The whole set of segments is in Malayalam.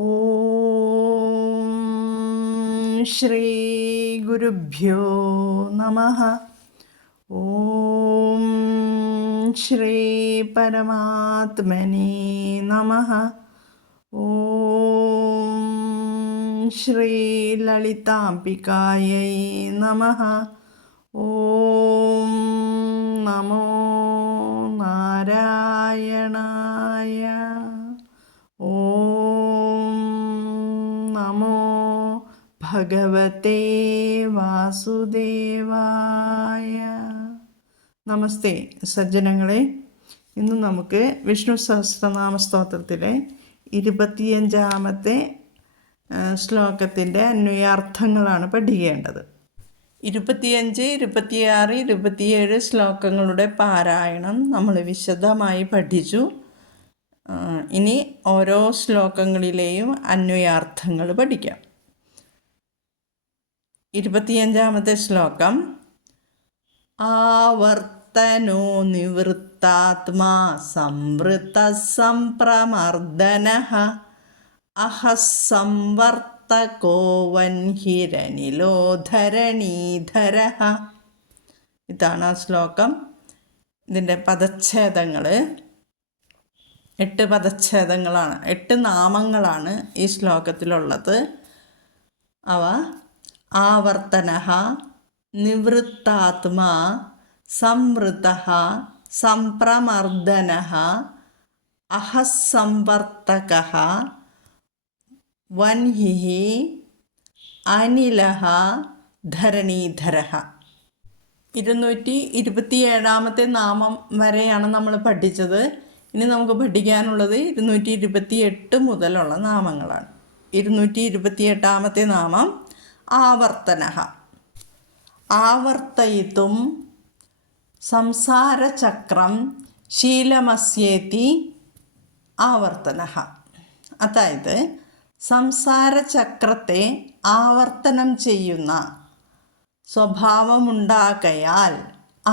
ഓം ശ്രീ ഗുരുഭ്യോ നമഃ. ഓം ശ്രീ പരമാത്മനേ നമഃ. ഓം ശ്രീ ലളിതാംബികായൈ നമഃ. ഓം നമോ നാരായണായ. ഓം നമോ ഭഗവതേ വാസുദേവായ. നമസ്തേ സജ്ജനങ്ങളെ. ഇന്ന് നമുക്ക് വിഷ്ണു സഹസ്രനാമ സ്തോത്രത്തിലെ 25ാമത്തെ ശ്ലോകത്തിൻ്റെ അന്വയാർത്ഥങ്ങളാണ് പഠിക്കേണ്ടത്. 25, 26, 27 ശ്ലോകങ്ങളുടെ പാരായണം നമ്മൾ വിശദമായി പഠിച്ചു. ഇനി ഓരോ ശ്ലോകങ്ങളിലെയും അന്വയാർത്ഥങ്ങൾ പഠിക്കാം. 25ാമത്തെ ശ്ലോകം. ആവർത്തനോ നിവൃത്താത്മാ സംവൃത സംപ്രമർദ്ദനഃ അഹസ്സംവർത്തകോ വൻഹിരനിലോ ധരണീധരഃ. ഇതാണ് ആ ശ്ലോകം. ഇതിൻ്റെ പദച്ഛേദങ്ങൾ 8 പദച്ഛേദങ്ങളാണ്, 8 നാമങ്ങളാണ് ഈ ശ്ലോകത്തിലുള്ളത്. അവ ആവർത്തനഃ, നിവൃത്താത്മാ, സംവൃതഃ, സംപ്രമർദ്ദനഃ, അഹസ്സംവർത്തകഃ, വൻഹിഃ, അനിലഃ, ധരണീധരഃ. 227ാമത്തെ നാമം വരെയാണ് നമ്മൾ പഠിച്ചത്. ഇനി നമുക്ക് പഠിക്കാനുള്ളത് 228 മുതലുള്ള നാമങ്ങളാണ്. 228ാമത്തെ നാമം ആവർത്തനഃ. ആവർത്തയിതും സംസാരചക്രം ശീലമസ്യേതി ആവർത്തനഃ. അതായത് സംസാരചക്രത്തെ ആവർത്തനം ചെയ്യുന്ന സ്വഭാവമുണ്ടാകയാൽ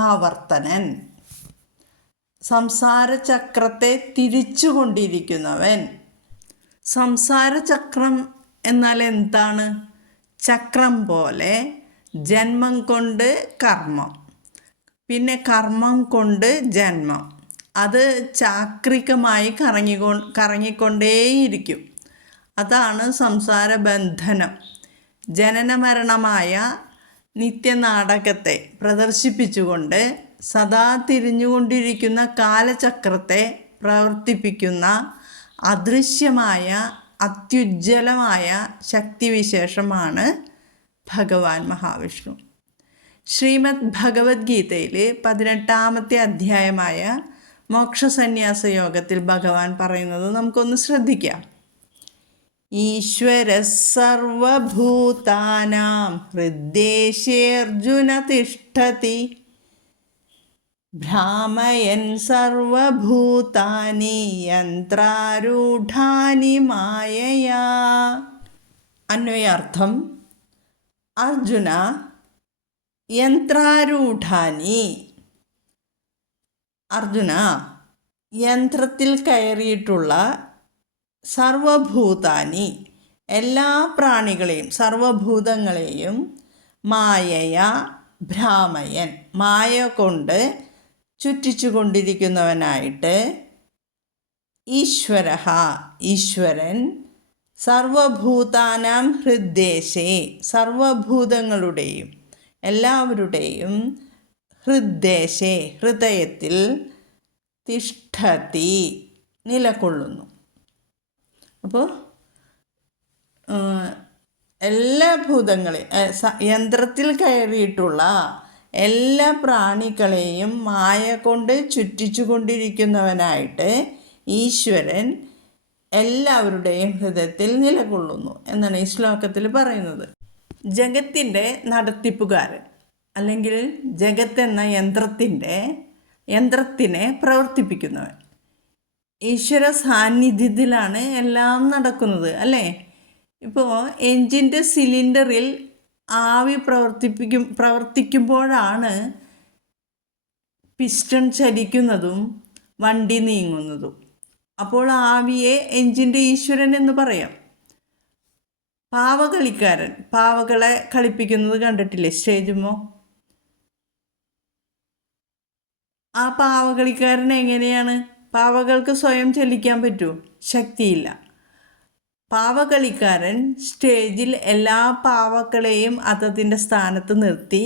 ആവർത്തനൻ. സംസാരചക്രത്തെ തിരിച്ചുകൊണ്ടിരിക്കുന്നവൻ. സംസാരചക്രം എന്നാൽ എന്താണ്? ചക്രം പോലെ ജന്മം കൊണ്ട് കർമ്മം, പിന്നെ കർമ്മം കൊണ്ട് ജന്മം. അത് ചാക്രികമായി കറങ്ങിക്കൊണ്ടേയിരിക്കും. അതാണ് സംസാര ബന്ധനം. ജനനമരണമായ നിത്യനാടകത്തെ പ്രദർശിപ്പിച്ചുകൊണ്ട് സദാ തിരിഞ്ഞുകൊണ്ടിരിക്കുന്ന കാലചക്രത്തെ പ്രവർത്തിപ്പിക്കുന്ന അദൃശ്യമായ അത്യുജ്വലമായ ശക്തിവിശേഷമാണ് ഭഗവാൻ മഹാവിഷ്ണു. ശ്രീമദ് ഭഗവത്ഗീതയിൽ 18ാമത്തെ അധ്യായമായ മോക്ഷസന്യാസ യോഗത്തിൽ ഭഗവാൻ പറയുന്നത് നമുക്കൊന്ന് ശ്രദ്ധിക്കാം. ഈശ്വര സർവഭൂതാനാം ഹൃദ്ദേശേർജുന തിഷ്ഠതി ഭ്രാമയൻ സർവഭൂതാനി യന്ത്രാരൂഢാനി മായയാ. അന്വയാർത്ഥം. അർജുന, യന്ത്രാരൂഢാനി. അർജുന, യന്ത്രത്തിൽ കയറിയിട്ടുള്ള സർവഭൂതാനി, എല്ലാ പ്രാണികളെയും സർവഭൂതങ്ങളെയും മായയ ഭ്രാമയൻ, മായ കൊണ്ട് ചുറ്റിച്ചു കൊണ്ടിരിക്കുന്നവനായിട്ട് ഈശ്വര, ഈശ്വരൻ, സർവഭൂതാനാം ഹൃദ്ദേശേ, സർവഭൂതങ്ങളുടെയും എല്ലാവരുടെയും ഹൃദ്ദേശേ, ഹൃദയത്തിൽ തിഷ്ഠതി, നിലകൊള്ളുന്നു. അപ്പോൾ എല്ലാ ഭൂതങ്ങളെയും യന്ത്രത്തിൽ കയറിയിട്ടുള്ള എല്ലാ പ്രാണികളെയും മായ കൊണ്ട് ചുറ്റിച്ചു കൊണ്ടിരിക്കുന്നവനായിട്ട് ഈശ്വരൻ എല്ലാവരുടെയും ഹൃദയത്തിൽ നിലകൊള്ളുന്നു എന്നാണ് ഈ ശ്ലോകത്തിൽ പറയുന്നത്. ജഗത്തിൻ്റെ നടത്തിപ്പുകാരൻ, അല്ലെങ്കിൽ ജഗത്ത് എന്ന യന്ത്രത്തിനെ പ്രവർത്തിപ്പിക്കുന്നവൻ. ഈശ്വര സാന്നിധ്യത്തിലാണ് എല്ലാം നടക്കുന്നത്, അല്ലേ? ഇപ്പോൾ എൻജിൻ്റെ സിലിണ്ടറിൽ ആവി പ്രവർത്തിക്കുമ്പോഴാണ് പിസ്റ്റൺ ചലിക്കുന്നതും വണ്ടി നീങ്ങുന്നതും. അപ്പോൾ ആവിയെ എൻജിൻ്റെ ഈശ്വരൻ എന്ന് പറയാം. പാവകളിക്കാരൻ പാവകളെ കളിപ്പിക്കുന്നത് കണ്ടിട്ടില്ലേ സ്റ്റേജുമോ? ആ പാവകളിക്കാരൻ എങ്ങനെയാണ്? പാവകൾക്ക് സ്വയം ചലിക്കാൻ പറ്റുമോ? ശക്തിയില്ല. പാവകളിക്കാരൻ സ്റ്റേജിൽ എല്ലാ പാവകളെയും അതതിൻ്റെ സ്ഥാനത്ത് നിർത്തി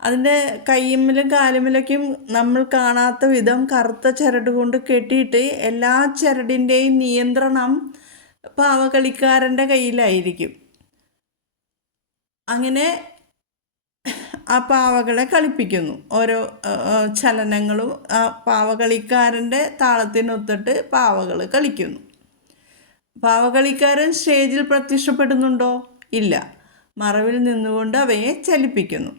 അതിൻ്റെ കയ്യുമ്മിലും കാലുമ്മിലൊക്കെയും നമ്മൾ കാണാത്ത വിധം കറുത്ത ചരട് കൊണ്ട് കെട്ടിയിട്ട് എല്ലാ ചരടിൻ്റെയും നിയന്ത്രണം പാവകളിക്കാരൻ്റെ കയ്യിലായിരിക്കും. അങ്ങനെ ആ പാവകളെ കളിപ്പിക്കുന്നു. ഓരോ ചലനങ്ങളും ആ പാവകളിക്കാരൻ്റെ താളത്തിനൊത്തിട്ട് പാവകൾ കളിക്കുന്നു. പാവകളിക്കാരൻ സ്റ്റേജിൽ പ്രത്യക്ഷപ്പെടുന്നുണ്ടോ? ഇല്ല, മറവിൽ നിന്നുകൊണ്ട് അവയെ ചലിപ്പിക്കുന്നു.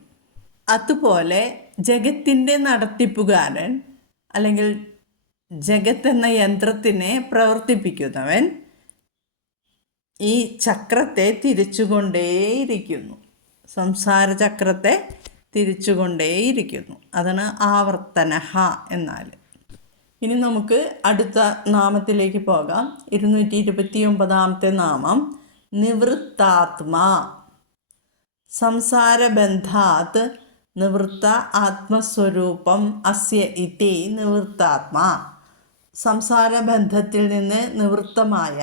അതുപോലെ ജഗത്തിൻ്റെ നടത്തിപ്പുകാരൻ അല്ലെങ്കിൽ ജഗത്ത് എന്ന യന്ത്രത്തിനെ പ്രവർത്തിപ്പിക്കുന്നവൻ ഈ ചക്രത്തെ തിരിച്ചുകൊണ്ടേയിരിക്കുന്നു. സംസാര ചക്രത്തെ തിരിച്ചുകൊണ്ടേയിരിക്കുന്നു. അതാണ് ആവർത്തനഃ എന്നാൽ. ഇനി നമുക്ക് അടുത്ത നാമത്തിലേക്ക് പോകാം. 229 നാമം നിവൃത്താത്മാ. സംസാരബന്ധാത് നിവൃത്ത ആത്മസ്വരൂപം അസ്യ ഇതി നിവൃത്താത്മാ. സംസാരബന്ധത്തിൽ നിന്ന് നിവൃത്തമായ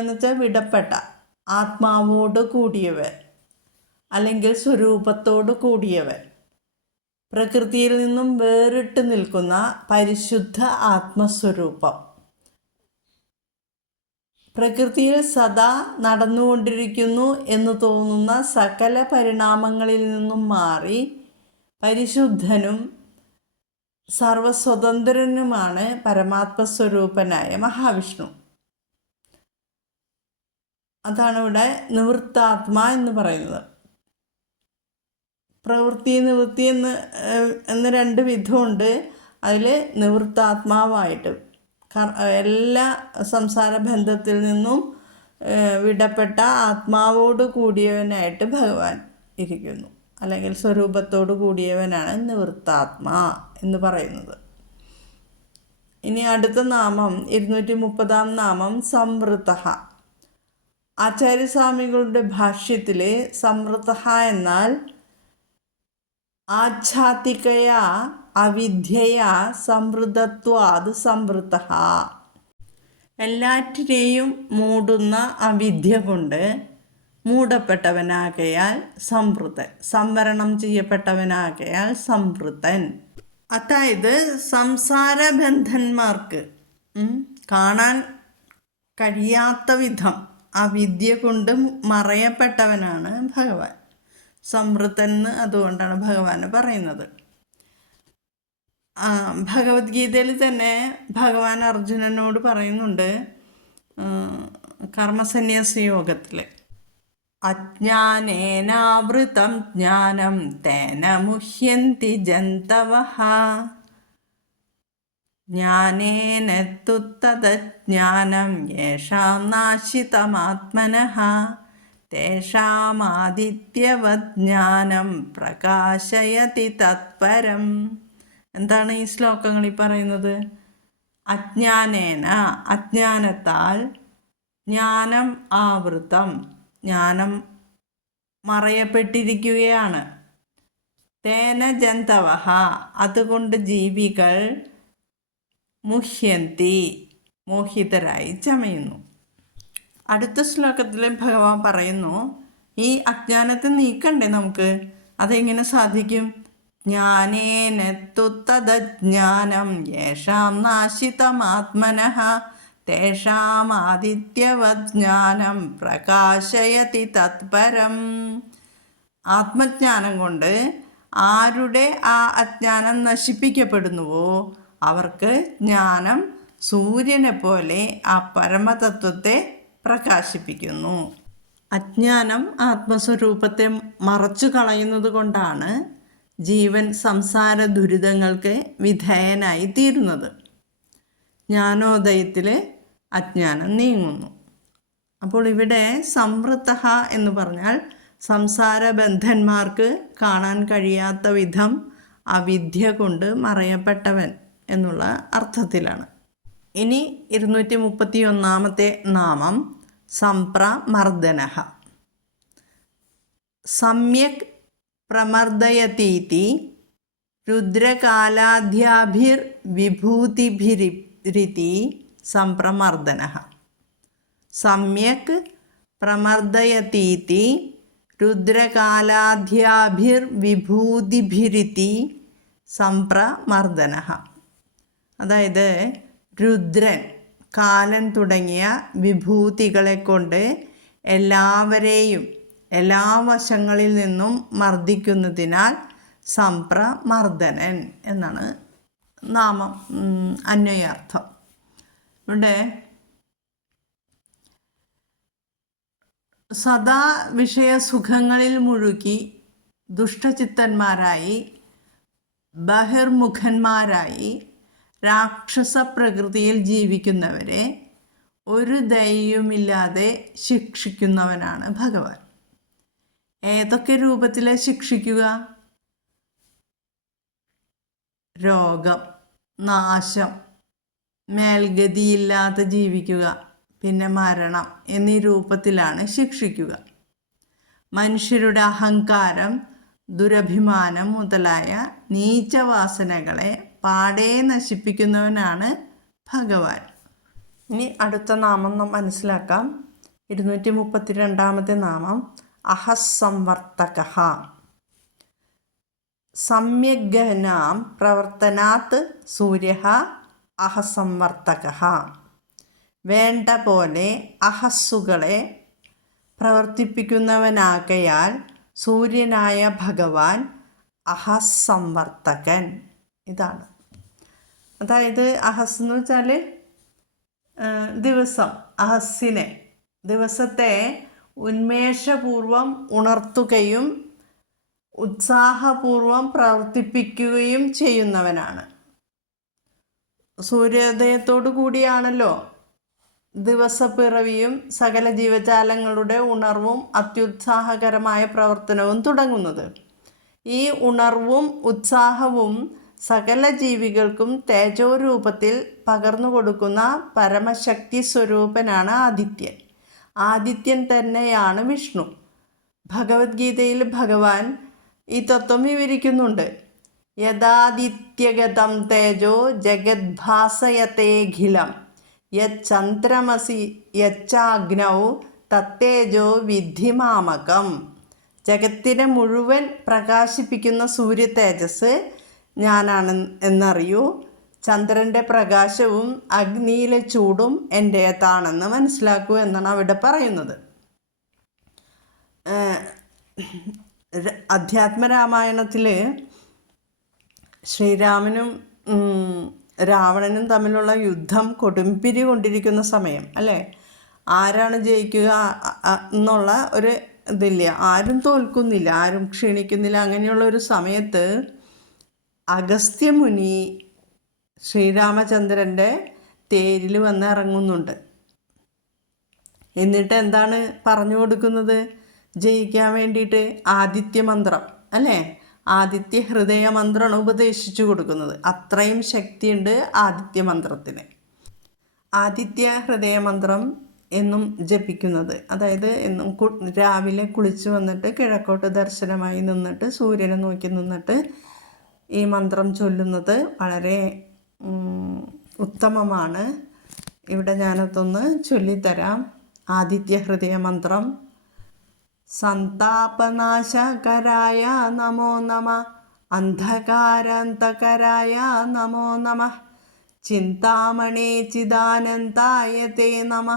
എന്ന് വെച്ചാൽ വിടപ്പെട്ട, ആത്മാവോട് കൂടിയവൻ അല്ലെങ്കിൽ സ്വരൂപത്തോട് കൂടിയവൻ, പ്രകൃതിയിൽ നിന്നും വേറിട്ട് നിൽക്കുന്ന പരിശുദ്ധ ആത്മസ്വരൂപം, പ്രകൃതിയിൽ സദാ നടന്നുകൊണ്ടിരിക്കുന്നു എന്ന് തോന്നുന്ന സകല പരിണാമങ്ങളിൽ നിന്നും മാറി പരിശുദ്ധനും സർവസ്വതന്ത്രനുമാണ് പരമാത്മസ്വരൂപനായ മഹാവിഷ്ണു. അതാണ് ഇവിടെ നിവൃത്താത്മാ എന്ന് പറയുന്നത്. പ്രവൃത്തി നിവൃത്തി എന്ന് രണ്ട് വിധമുണ്ട്. അതിൽ നിവൃത്താത്മാവായിട്ട് എല്ലാ സംസാര ബന്ധത്തിൽ നിന്നും വിടപ്പെട്ട ആത്മാവോട് കൂടിയവനായിട്ട് ഭഗവാൻ ഇരിക്കുന്നു, അല്ലെങ്കിൽ സ്വരൂപത്തോട് കൂടിയവനാണ് നിവൃത്താത്മാ എന്ന് പറയുന്നത്. ഇനി അടുത്ത നാമം 230 നാമം സംവൃതഃ. ആചാര്യസ്വാമികളുടെ ഭാഷ്യത്തിൽ സംവൃതഃ എന്നാൽ ആച്ഛാദികയാ അവിദ്യയാ സംവൃതത്വാത് സംവൃതഃ. എല്ലാറ്റിനെയും മൂടുന്ന അവിദ്യ കൊണ്ട് മൂടപ്പെട്ടവനാകയാൽ സംവൃതൻ, സംവരണം ചെയ്യപ്പെട്ടവനാകയാൽ സംവൃതൻ. അതായത് സംസാരബന്ധന്മാർക്ക് കാണാൻ കഴിയാത്ത വിധം അവിദ്യ കൊണ്ട് മറയപ്പെട്ടവനാണ് ഭഗവാൻ. സംവൃതൻ എന്ന് അതുകൊണ്ടാണ് ഭഗവാന് പറയുന്നത്. ഭഗവത്ഗീതയിൽ തന്നെ ഭഗവാൻ അർജുനനോട് പറയുന്നുണ്ട്, കർമ്മസന്യാസ യോഗത്തിൽ, അജ്ഞാനേനാവൃതം ജ്ഞാനം തേന മുഹ്യന്തി ജന്തവഃ ജ്ഞാനേന തു തദജ്ഞാനം യേഷാം നാശിതമാത്മനഃ തേഷാമാദിത്യവത് ജ്ഞാനം പ്രകാശയതി തത്പരം. എന്താണ് ഈ ശ്ലോകങ്ങളിൽ പറയുന്നത്? അജ്ഞാനേന, അജ്ഞാനത്താൽ, ജ്ഞാനം ആവൃതം, ജ്ഞാനം മറയപ്പെട്ടിരിക്കുകയാണ്, തേന ജന്തവഃ, അതുകൊണ്ട് ജീവികൾ, മുഹ്യന്തി, മോഹിതരായി ചമയുന്നു. അടുത്ത ശ്ലോകത്തിൽ ഭഗവാൻ പറയുന്നു, ഈ അജ്ഞാനത്തെ നീക്കണ്ടേ നമുക്ക്? അതെങ്ങനെ സാധിക്കും? ജ്ഞാനേന തു തദജ്ഞാനം യേഷാം നാശിതമാത്മനഃ തേഷാമാദിത്യവത് ജ്ഞാനം പ്രകാശയതി തത്പരം. ആത്മജ്ഞാനം കൊണ്ട് ആരുടെ ആ അജ്ഞാനം നശിപ്പിക്കപ്പെടുന്നുവോ അവർക്ക് ജ്ഞാനം സൂര്യനെ പോലെ ആ പരമതത്വത്തെ പ്രകാശിപ്പിക്കുന്നു. അജ്ഞാനം ആത്മസ്വരൂപത്തെ മറച്ചു കളയുന്നത് കൊണ്ടാണ് ജീവൻ സംസാര ദുരിതങ്ങൾക്ക് വിധേയനായി തീരുന്നത്. ജ്ഞാനോദയത്തിൽ അജ്ഞാനം നീങ്ങുന്നു. അപ്പോൾ ഇവിടെ സംവൃതഃ എന്ന് പറഞ്ഞാൽ സംസാരബന്ധന്മാർക്ക് കാണാൻ കഴിയാത്ത വിധം അവിദ്യ കൊണ്ട് മറയപ്പെട്ടവൻ എന്നുള്ള അർത്ഥത്തിലാണ്. ഇനി 231 നാമം സംപ്രമർദ്ദനഃ. സമ്യക് പ്രമർദയതീതി രുദ്രകാലാദ്യാഭിർവിഭൂതിഭിരിതി സംപ്രമർദ്ദനഃ. സമ്യക് പ്രമർദയതീതി രുദ്രകാലാദ്യാഭിർവിഭൂതിഭിരിതി സംപ്രമർദ്ദനഃ. അതായത് രുദ്രൻ, കാലൻ തുടങ്ങിയ വിഭൂതികളെ കൊണ്ട് എല്ലാവരെയും എല്ലാ വശങ്ങളിൽ നിന്നും മർദ്ദിക്കുന്നതിനാൽ സംപ്രമർദ്ദനൻ എന്നാണ് നാമം അന്വയാർത്ഥം. ഇവിടെ സദാ വിഷയസുഖങ്ങളിൽ മുഴുകി ദുഷ്ടചിത്തന്മാരായി ബഹിർമുഖന്മാരായി രാക്ഷസ പ്രകൃതിയിൽ ജീവിക്കുന്നവരെ ഒരു ദയയുമില്ലാതെ ശിക്ഷിക്കുന്നവനാണ് ഭഗവാൻ. ഏതൊക്കെ രൂപത്തിലെ ശിക്ഷിക്കുക? രോഗം, നാശം, മേൽഗതിയില്ലാതെ ജീവിക്കുക, പിന്നെ മരണം എന്നീ രൂപത്തിലാണ് ശിക്ഷിക്കുക. മനുഷ്യരുടെ അഹങ്കാരം, ദുരഭിമാനം മുതലായ നീചവാസനകളെ പാടെ നശിപ്പിക്കുന്നവനാണ് ഭഗവാൻ. ഇനി അടുത്ത നാമം നാം മനസ്സിലാക്കാം. 232 നാമം അഹസ്സംവർത്തകഃ. സമ്യഗ്ഗഹനാം പ്രവർത്തനാത് സൂര്യഃ അഹസ്സംവർത്തകഃ. വേണ്ട പോലെ അഹസ്സുകളെ പ്രവർത്തിപ്പിക്കുന്നവനാകയാൽ സൂര്യനായ ഭഗവാൻ അഹസ്സംവർത്തകൻ. ഇതാണ്. അതായത് അഹസ് എന്ന് വെച്ചാൽ ദിവസം, അഹസ്സിനെ ദിവസത്തെ ഉന്മേഷപൂർവം ഉണർത്തുകയും ഉത്സാഹപൂർവം പ്രവർത്തിപ്പിക്കുകയും ചെയ്യുന്നവനാണ്. സൂര്യോദയത്തോടു കൂടിയാണല്ലോ ദിവസപ്പിറവിയും സകല ജീവജാലങ്ങളുടെ ഉണർവും അത്യുത്സാഹകരമായ പ്രവർത്തനവും തുടങ്ങുന്നത്. ഈ ഉണർവും ഉത്സാഹവും സകല ജീവികൾക്കും തേജോരൂപത്തിൽ പകർന്നു കൊടുക്കുന്ന പരമശക്തി സ്വരൂപനാണ് ആദിത്യൻ. ആദിത്യൻ തന്നെയാണ് വിഷ്ണു. ഭഗവത്ഗീതയിൽ ഭഗവാൻ ഈ തത്വം വിവരിക്കുന്നുണ്ട്. യദാദിത്യഗതം തേജോ ജഗദ്ഭാസയതേഖിലം യച്ചന്ദ്രമസി യച്ചാഗ്നൗ തത്തേജോ വിദ്ധി മാമകം. ജഗത്തിനെ മുഴുവൻ പ്രകാശിപ്പിക്കുന്ന സൂര്യ തേജസ് ഞാനാണ് എന്നറിയൂ. ചന്ദ്രൻ്റെ പ്രകാശവും അഗ്നിയിലെ ചൂടും എൻ്റേതാണെന്ന് മനസ്സിലാക്കൂ എന്നാണ് അവിടെ പറയുന്നത്. അധ്യാത്മരാമായണത്തിൽ ശ്രീരാമനും രാവണനും തമ്മിലുള്ള യുദ്ധം കൊടുമ്പിരി കൊണ്ടിരിക്കുന്ന സമയം അല്ലേ, ആരാണ് ജയിക്കുക എന്നുള്ള ഒരു ഇതില്ല, ആരും തോൽക്കുന്നില്ല, ആരും ക്ഷീണിക്കുന്നില്ല. അങ്ങനെയുള്ള ഒരു സമയത്ത് അഗസ്ത്യമുനി ശ്രീരാമചന്ദ്രൻ്റെ തേരിൽ വന്ന് ഇറങ്ങുന്നുണ്ട്. എന്നിട്ട് എന്താണ് പറഞ്ഞു കൊടുക്കുന്നത്? ജയിക്കാൻ വേണ്ടിയിട്ട് ആദിത്യമന്ത്രം അല്ലേ, ആദിത്യ ഹൃദയ മന്ത്രമാണ് ഉപദേശിച്ചു കൊടുക്കുന്നത്. അത്രയും ശക്തിയുണ്ട് ആദിത്യമന്ത്രത്തിന്. ആദിത്യ ഹൃദയമന്ത്രം എന്നും ജപിക്കുന്നത്, അതായത് എന്നും രാവിലെ കുളിച്ച് വന്നിട്ട് കിഴക്കോട്ട് ദർശനമായി നിന്നിട്ട് സൂര്യനെ നോക്കി നിന്നിട്ട് ഈ മന്ത്രം ചൊല്ലുന്നത് വളരെ ഉത്തമമാണ്. ഇവിടെ ഞാനതൊന്ന് ചൊല്ലിത്തരാം. ആദിത്യ ഹൃദയ മന്ത്രം. സന്താപനാശകരായ നമോ നമ, അന്ധകാരാന്തകരായ നമോ നമ, ചിന്താമണേ ചിദാനന്ദായ തേ നമ,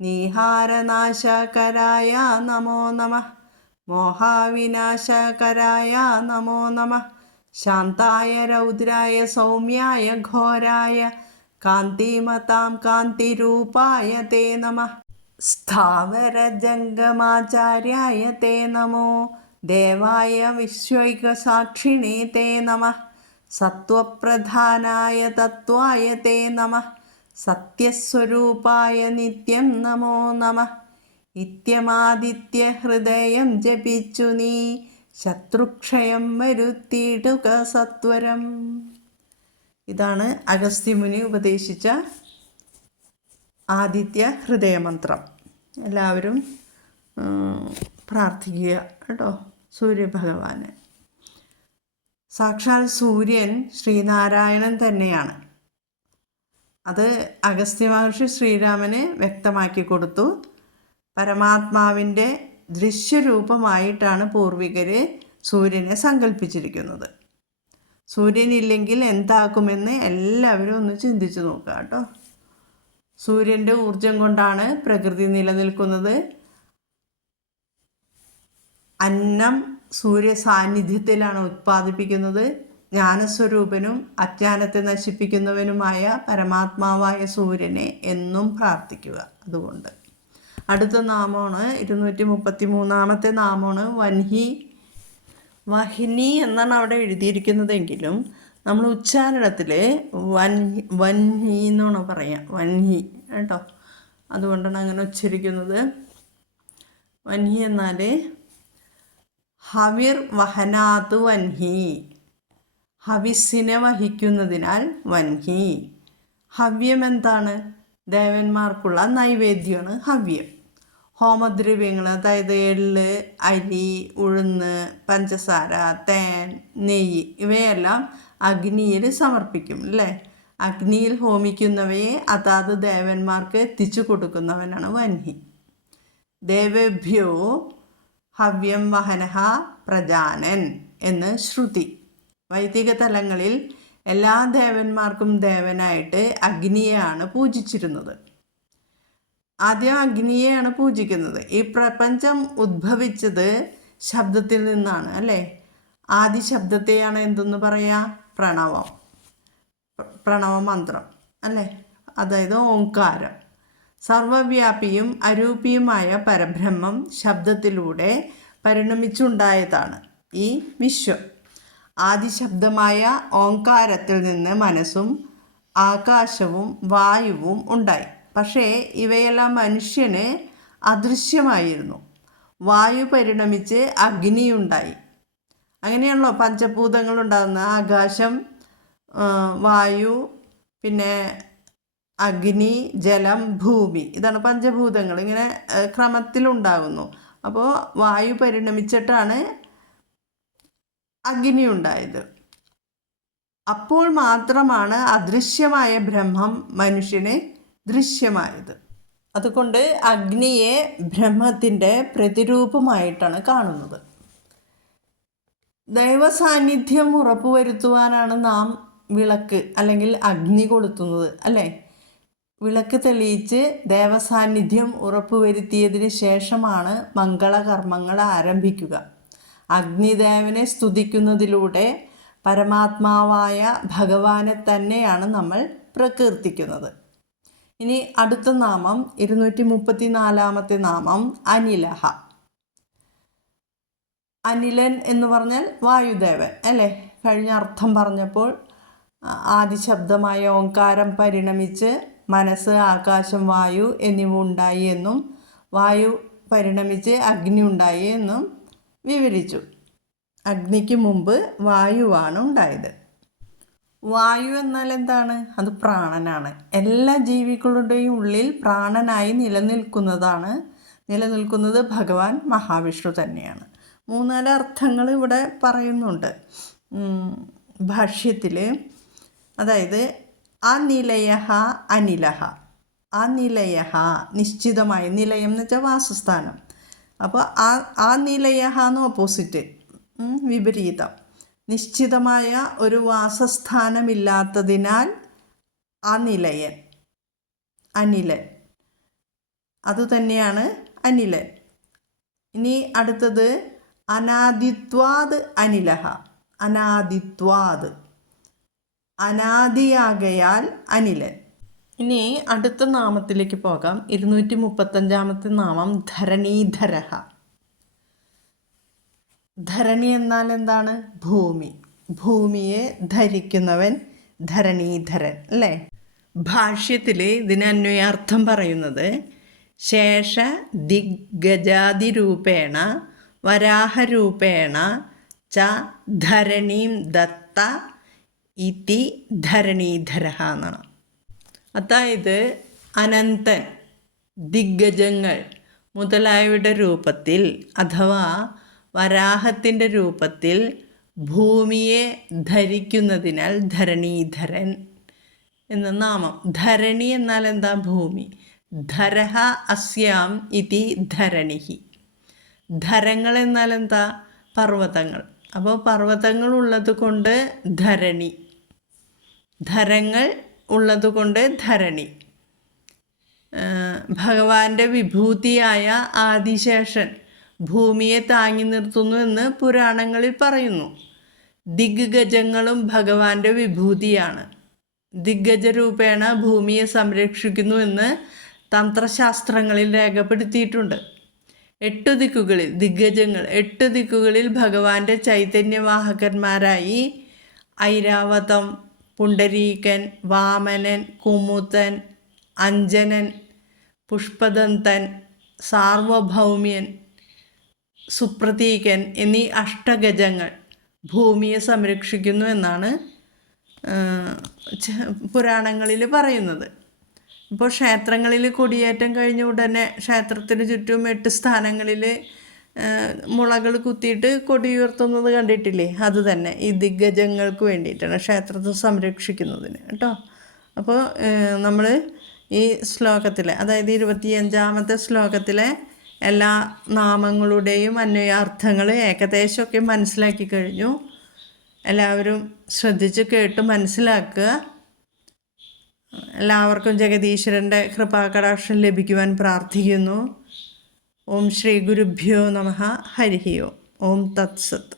നീഹാരനാശകരായ നമോ നമ, മോഹാവിനാശകരായ നമോ നമ, ശാന്തായ രൗദ്രായ സൗമ്യായ ഘോരായ കാന്തിമതാം കാന്തിരൂപായ തേ നമ, സ്ഥാവരജംഗമാചാര്യായ തേ നമോ, ദേവായ വിശ്വൈകസാക്ഷിണേ തേ നമ, സത്വപ്രധാനായ തത്വായ തേ നമ, സത്യസ്വരൂപായ നിത്യം നമോ നമ, ഇത്യമാദിത്യ ഹൃദയം ജപിച്ചു നീ ശത്രുക്ഷയം വരുത്തിയിടുക സത്വരം. ഇതാണ് അഗസ്ത്യമുനി ഉപദേശിച്ച ആദിത്യ ഹൃദയമന്ത്രം. എല്ലാവരും പ്രാർത്ഥിക്കുക കേട്ടോ സൂര്യഭഗവാനെ. സാക്ഷാൽ സൂര്യൻ ശ്രീനാരായണൻ തന്നെയാണ്. അത് അഗസ്ത്യ മഹർഷി ശ്രീരാമന് വ്യക്തമാക്കി കൊടുത്തു. പരമാത്മാവിൻ്റെ ദൃശ്യരൂപമായിട്ടാണ് പൂർവികർ സൂര്യനെ സങ്കല്പിച്ചിരിക്കുന്നത്. സൂര്യനില്ലെങ്കിൽ എന്താക്കുമെന്ന് എല്ലാവരും ഒന്ന് ചിന്തിച്ച് നോക്കുക കേട്ടോ. സൂര്യൻ്റെ ഊർജം കൊണ്ടാണ് പ്രകൃതി നിലനിൽക്കുന്നത്. അന്നം സൂര്യ സാന്നിധ്യത്തിലാണ് ഉത്പാദിപ്പിക്കുന്നത്. ജ്ഞാനസ്വരൂപനും അജ്ഞാനത്തെ നശിപ്പിക്കുന്നവനുമായ പരമാത്മാവായ സൂര്യനെ എന്നും പ്രാർത്ഥിക്കുക. അതുകൊണ്ട് അടുത്ത നാമമാണ് 233 നാമമാണ് വഹ്നി എന്നാണ് അവിടെ എഴുതിയിരിക്കുന്നതെങ്കിലും നമ്മൾ ഉച്ചാരണത്തിൽ വന്ഹി എന്നാണ് പറയുക, വന്ഹി കേട്ടോ. അതുകൊണ്ടാണ് അങ്ങനെ ഉച്ചരിക്കുന്നത്. വന്ഹി എന്നാൽ ഹവിർ വഹനാത്ത് വന്ഹി, ഹവിസ്സിനെ വഹിക്കുന്നതിനാൽ വന്ഹി. ഹവ്യം എന്താണ്? ദേവന്മാർക്കുള്ള നൈവേദ്യമാണ് ഹവ്യം. ഹോമദ്രവ്യങ്ങൾ, അതായത് എള്ള്, അരി, ഉഴുന്ന്, പഞ്ചസാര, തേൻ, നെയ്യ് ഇവയെല്ലാം അഗ്നിയിൽ സമർപ്പിക്കും അല്ലേ. അഗ്നിയിൽ ഹോമിക്കുന്നവയെ അതാത് ദേവന്മാർക്ക് എത്തിച്ചു കൊടുക്കുന്നവനാണ് വന്ഹി. ദേവേഭ്യോ ഹവ്യം വഹനഃ പ്രജാനൻ എന്ന് ശ്രുതി. വൈദിക തലങ്ങളിൽ എല്ലാ ദേവന്മാർക്കും ദേവനായിട്ട് അഗ്നിയെയാണ് പൂജിച്ചിരുന്നത്. ആദ്യം അഗ്നിയെയാണ് പൂജിക്കുന്നത്. ഈ പ്രപഞ്ചം ഉദ്ഭവിച്ചത് ശബ്ദത്തിൽ നിന്നാണ് അല്ലേ. ആദി ശബ്ദത്തെയാണ് എന്തെന്ന് പറയുക? പ്രണവമന്ത്രം അല്ലേ, അതായത് ഓംകാരം. സർവവ്യാപിയും അരൂപിയുമായ പരബ്രഹ്മം ശബ്ദത്തിലൂടെ പരിണമിച്ചുണ്ടായതാണ് ഈ വിശ്വം. ആദിശബ്ദമായ ഓംകാരത്തിൽ നിന്ന് മനസ്സും ആകാശവും വായുവും ഉണ്ടായി. പക്ഷേ ഇവയെല്ലാം മനുഷ്യന് അദൃശ്യമായിരുന്നു. വായു പരിണമിച്ച് അഗ്നിയുണ്ടായി. അങ്ങനെയാണല്ലോ പഞ്ചഭൂതങ്ങളുണ്ടാകുന്നത്. ആകാശം, വായു, പിന്നെ അഗ്നി, ജലം, ഭൂമി, ഇതാണ് പഞ്ചഭൂതങ്ങൾ. ഇങ്ങനെ ക്രമത്തിലുണ്ടാകുന്നു. അപ്പോൾ വായു പരിണമിച്ചിട്ടാണ് അഗ്നി ഉണ്ടായത്. അപ്പോൾ മാത്രമാണ് അദൃശ്യമായ ബ്രഹ്മം മനുഷ്യന് ദൃശ്യമായത്. അതുകൊണ്ട് അഗ്നിയെ ബ്രഹ്മത്തിൻ്റെ പ്രതിരൂപമായിട്ടാണ് കാണുന്നത്. ദൈവസാന്നിധ്യം ഉറപ്പുവരുത്തുവാനാണ് നാം വിളക്ക് അല്ലെങ്കിൽ അഗ്നി കൊളുത്തുന്നത് അല്ലേ. വിളക്ക് തെളിയിച്ച് ദേവസാന്നിധ്യം ഉറപ്പുവരുത്തിയതിന് ശേഷമാണ് മംഗളകർമ്മങ്ങൾ ആരംഭിക്കുക. അഗ്നിദേവനെ സ്തുതിക്കുന്നതിലൂടെ പരമാത്മാവായ ഭഗവാനെ തന്നെയാണ് നമ്മൾ പ്രകീർത്തിക്കുന്നത്. ഇനി അടുത്ത നാമം 234 നാമം അനിലഹ. അനിലൻ എന്ന് പറഞ്ഞാൽ വായുദേവൻ അല്ലേ. കഴിഞ്ഞ അർത്ഥം പറഞ്ഞപ്പോൾ ആദിശബ്ദമായ ഓംകാരം പരിണമിച്ച് മനസ്സ്, ആകാശം, വായു എന്നിവ ഉണ്ടായി എന്നും വായു പരിണമിച്ച് അഗ്നി ഉണ്ടായി എന്നും വിവരിച്ചു. അഗ്നിക്ക് മുമ്പ് വായുവാണ് ഉണ്ടായത്. വായു എന്നാൽ എന്താണ്? അത് പ്രാണനാണ്. എല്ലാ ജീവികളുടെയും ഉള്ളിൽ പ്രാണനായി നിലനിൽക്കുന്നത് ഭഗവാൻ മഹാവിഷ്ണു തന്നെയാണ്. 3-4 അർത്ഥങ്ങൾ ഇവിടെ പറയുന്നുണ്ട് ഭാഷ്യത്തിൽ. അതായത് അനിലയഃ അനിലഃ. അനിലയഃ നിശ്ചിതമായ, നിലയം എന്ന് വെച്ചാൽ വാസസ്ഥാനം. അപ്പോൾ അനിലയഃ എന്ന് ഓപ്പോസിറ്റ്, വിപരീതം. നിശ്ചിതമായ ഒരു വാസസ്ഥാനമില്ലാത്തതിനാൽ അനിലയൻ, അനിലൻ, അതുതന്നെയാണ് അനിലൻ. ഇനി അടുത്തത് അനാദിത്വാത് അനിലഹ. അനാദിത്വാത്, അനാദിയാകയാൽ അനിലൻ. ഇനി അടുത്ത നാമത്തിലേക്ക് പോകാം. 235 നാമം ധരണീധരഃ. ധരണി എന്നാൽ എന്താണ്? ഭൂമി. ഭൂമിയെ ധരിക്കുന്നവൻ ധരണീധരൻ അല്ലേ. ഭാഷ്യത്തിൽ ഇതിന് അന്വയാർത്ഥം പറയുന്നത് ശേഷ ദിഗ്ഗജാതിരൂപേണ വരാഹരൂപേണ ച ധരണീം ദത്ത ഇതി ധരണീധരഃ എന്നാണ്. അതായത് അനന്തൻ, ദിഗ്ഗജങ്ങൾ, മുതലായവയുടെ രൂപത്തിൽ അഥവാ വരാഹത്തിൻ്റെ രൂപത്തിൽ ഭൂമിയെ ധരിക്കുന്നതിനാൽ ധരണീധരൻ എന്ന നാമം. ധരണി എന്നാൽ എന്താ? ഭൂമി. ധരഹ അസ്യാം ഇതി ധരണിഹി. ധരങ്ങൾ എന്നാൽ എന്താ? പർവ്വതങ്ങൾ. അപ്പോൾ പർവ്വതങ്ങൾ ഉള്ളത് കൊണ്ട് ധരണി, ധരങ്ങൾ ഉള്ളത് കൊണ്ട് ധരണി. ഭഗവാന്റെ വിഭൂതിയായ ആദിശേഷൻ ഭൂമിയെ താങ്ങി നിർത്തുന്നു എന്ന് പുരാണങ്ങളിൽ പറയുന്നു. ദിഗ്ഗജങ്ങളും ഭഗവാന്റെ വിഭൂതിയാണ്. ദിഗ്ഗജ രൂപേണ ഭൂമിയെ സംരക്ഷിക്കുന്നു എന്ന് തന്ത്രശാസ്ത്രങ്ങളിൽ രേഖപ്പെടുത്തിയിട്ടുണ്ട്. 8 ദിക്കുകളിൽ ദിഗ്ഗജങ്ങൾ 8 ദിക്കുകളിൽ ഭഗവാന്റെ ചൈതന്യവാഹകന്മാരായി ഐരാവതം, പുണ്ടരീകൻ, വാമനൻ, കുമുദൻ, അഞ്ജനൻ, പുഷ്പദന്തൻ, സാർവഭൗമ്യൻ, സുപ്രതീകൻ എന്നീ അഷ്ടഗജങ്ങൾ ഭൂമിയെ സംരക്ഷിക്കുന്നു എന്നാണ് പുരാണങ്ങളിൽ പറയുന്നത്. ഇപ്പോൾ ക്ഷേത്രങ്ങളിൽ കൊടിയേറ്റം കഴിഞ്ഞ ഉടനെ ക്ഷേത്രത്തിന് ചുറ്റും 8 സ്ഥാനങ്ങളിൽ മുളകൾ കുത്തിയിട്ട് കൊടി ഉയർത്തുന്നത് കണ്ടിട്ടില്ലേ? അത് തന്നെ ഈ ദിഗ്ഗജങ്ങൾക്ക് വേണ്ടിയിട്ടാണ്, ക്ഷേത്രത്തെ സംരക്ഷിക്കുന്നതിന് കേട്ടോ. അപ്പോൾ നമ്മൾ ഈ ശ്ലോകത്തിലെ, അതായത് 25ാമത്തെ ശ്ലോകത്തിലെ എല്ലാ നാമങ്ങളുടെയും അന്വയാർത്ഥങ്ങൾ ഏകദേശമൊക്കെ മനസ്സിലാക്കി കഴിഞ്ഞു. എല്ലാവരും ശ്രദ്ധിച്ച് കേട്ട് മനസ്സിലാക്കുക. എല്ലാവർക്കും ജഗദീശ്വരൻ്റെ കൃപാകടാക്ഷം ലഭിക്കുവാൻ പ്രാർത്ഥിക്കുന്നു. ഓം ശ്രീ ഗുരുഭ്യോ നമഃ. ഹരിഃ ഓം. ഓം തത്സത്.